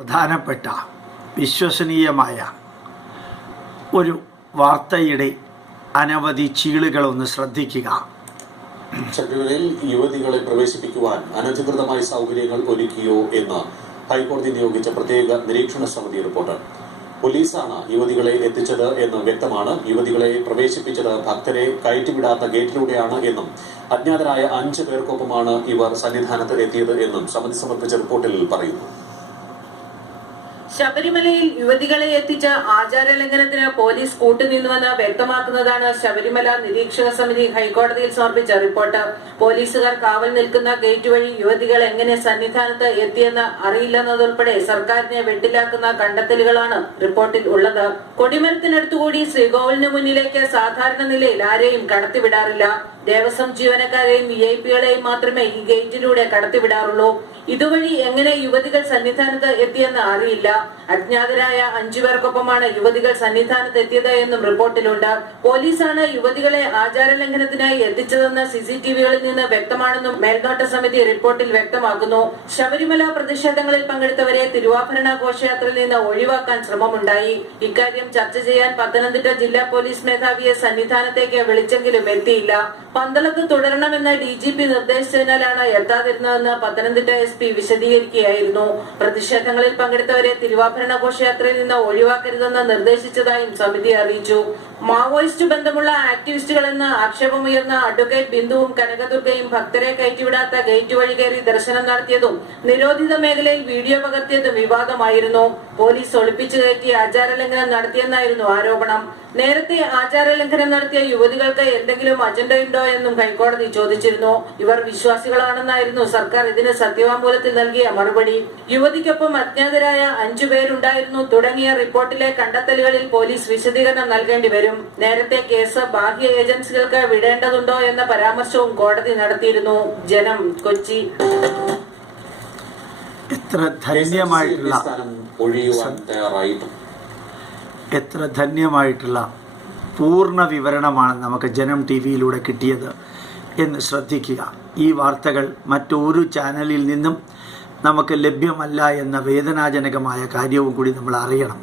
പ്രധാനപ്പെട്ട വിശ്വസനീയമായ ഒരു വാർത്തയുടെ അനവധി ചീളുകളൊന്ന് ശ്രദ്ധിക്കുക. ശബരിമലയിൽ യുവതികളെ പ്രവേശിപ്പിക്കുവാൻ അനധികൃതമായ സൗകര്യങ്ങൾ ഒരുക്കിയോ എന്ന് ഹൈക്കോടതി നിയോഗിച്ച പ്രത്യേക നിരീക്ഷണ സമിതി റിപ്പോർട്ട്. പോലീസാണ് യുവതികളെ എത്തിച്ചത് എന്ന് വ്യക്തമാണ്. യുവതികളെ പ്രവേശിപ്പിച്ചത് ഭക്തരെ കയറ്റിവിടാത്ത ഗേറ്റിലൂടെയാണ് എന്നും അജ്ഞാതരായ അഞ്ച് പേർക്കൊപ്പമാണ് ഇവർ സന്നിധാനത്ത് എത്തിയത് എന്നും സമിതി സമർപ്പിച്ച റിപ്പോർട്ടിൽ പറയുന്നു. ശബരിമലയിൽ യുവതികളെ എത്തിച്ച ആചാരലംഘനത്തിന് പോലീസ് കൂട്ടുനിന്നുവെന്ന് വ്യക്തമാക്കുന്നതാണ് ശബരിമല നിരീക്ഷക സമിതി ഹൈക്കോടതിയിൽ സമർപ്പിച്ച റിപ്പോർട്ട്. പോലീസുകാർ കാവൽ നിൽക്കുന്ന ഗേറ്റ് വഴി യുവതികൾ എങ്ങനെ സന്നിധാനത്ത് എത്തിയെന്ന് അറിയില്ലെന്നതുൾപ്പെടെ സർക്കാരിനെ വെട്ടിലാക്കുന്ന കണ്ടെത്തലുകളാണ് റിപ്പോർട്ടിൽ ഉള്ളത്. കൊടിമരത്തിനടുത്തുകൂടി ശ്രീകോവിലിന് മുന്നിലേക്ക് സാധാരണ നിലയിൽ ആരെയും കടത്തിവിടാറില്ല. ദേവസ്വം ജീവനക്കാരെയും വി ഐ പികളെയും മാത്രമേ ഈ ഗേറ്റിലൂടെ കടത്തിവിടാറുള്ളൂ. ഇതുവഴി എങ്ങനെ യുവതികൾ സന്നിധാനത്ത് എത്തിയെന്ന് അറിയില്ല. അജ്ഞാതരായ അഞ്ചു പേർക്കൊപ്പമാണ് യുവതികൾ സന്നിധാനത്ത് എത്തിയത് എന്നും റിപ്പോർട്ടിലുണ്ട്. പോലീസാണ് യുവതികളെ ആചാരലംഘനത്തിനായി എത്തിച്ചതെന്ന് സി സി സിസിടിവികളിൽ നിന്ന് വ്യക്തമാണെന്നും മേൽനോട്ട സമിതി റിപ്പോർട്ടിൽ വ്യക്തമാക്കുന്നു. ശബരിമല പ്രതിഷേധങ്ങളിൽ പങ്കെടുത്തവരെ തിരുവാഭരണ ഘോഷയാത്രയിൽ നിന്ന് ഒഴിവാക്കാൻ ശ്രമമുണ്ടായി. ഇക്കാര്യം ചർച്ച ചെയ്യാൻ പത്തനംതിട്ട ജില്ലാ പോലീസ് മേധാവിയെ സന്നിധാനത്തേക്ക് വിളിച്ചെങ്കിലും എത്തിയില്ല. പന്തളത്ത് തുടരണമെന്ന് ഡി ജി പി നിർദ്ദേശിച്ചതിനാലാണ് എത്താതിരുന്നതെന്ന് പത്തനംതിട്ട എസ് പി വിശദീകരിക്കുകയായിരുന്നു. പ്രതിഷേധങ്ങളിൽ പങ്കെടുത്തവരെ തിരുവാഭരണ ഘോഷയാത്രയിൽ നിന്ന് ഒഴിവാക്കരുതെന്ന് നിർദ്ദേശിച്ചതായും സമിതി അറിയിച്ചു. മാവോയിസ്റ്റ് ബന്ധമുള്ള ആക്ടിവിസ്റ്റുകളെന്ന് ആക്ഷേപമുയർന്ന അഡ്വക്കേറ്റ് ബിന്ദുവും കനകദുർഗയും ഭക്തരെ കയറ്റിവിടാത്ത ഗേറ്റ് വഴി കയറി ദർശനം നടത്തിയതും നിരോധിത മേഖലയിൽ വീഡിയോ പകർത്തിയതും വിവാദമായിരുന്നു. പോലീസ് ഒളിപ്പിച്ചു കയറ്റി ആചാരലംഘനം നടത്തിയെന്നായിരുന്നു ആരോപണം. നേരത്തെ ആചാരലംഘനം നടത്തിയ യുവതികൾക്ക് എന്തെങ്കിലും അജണ്ടയുണ്ടോ എന്നും ഹൈക്കോടതി ചോദിച്ചിരുന്നു. ഇവർ വിശ്വാസികളാണെന്നായിരുന്നു സർക്കാർ ഇതിന് സത്യവാങ്മൂലത്തിൽ നൽകിയ മറുപടി. യുവതിക്കൊപ്പം അജ്ഞാതരായ അഞ്ചു പേരുണ്ടായിരുന്നു. തുടങ്ങിയ റിപ്പോർട്ടിലെ കണ്ടെത്തലുകളിൽ പോലീസ് വിശദീകരണം നൽകേണ്ടി വരും. നേരത്തെ കേസ് ബാഹ്യ ഏജൻസികൾക്ക് വിടേണ്ടതുണ്ടോ എന്ന പരാമർശവും കോടതി നടത്തിയിരുന്നു. ജനം കൊച്ചി. എത്ര ധന്യമായിട്ടുള്ള സ്ഥാനം ഒഴിയുവാൻ തയ്യാറായിട്ടും. എത്ര ധന്യമായിട്ടുള്ള പൂർണ വിവരണമാണ് നമുക്ക് ജനം ടി വിയിലൂടെ കിട്ടിയത് എന്ന് ശ്രദ്ധിക്കുക. ഈ വാർത്തകൾ മറ്റൊരു ചാനലിൽ നിന്നും നമുക്ക് ലഭ്യമല്ല എന്ന വേദനാജനകമായ കാര്യവും കൂടി നമ്മൾ അറിയണം.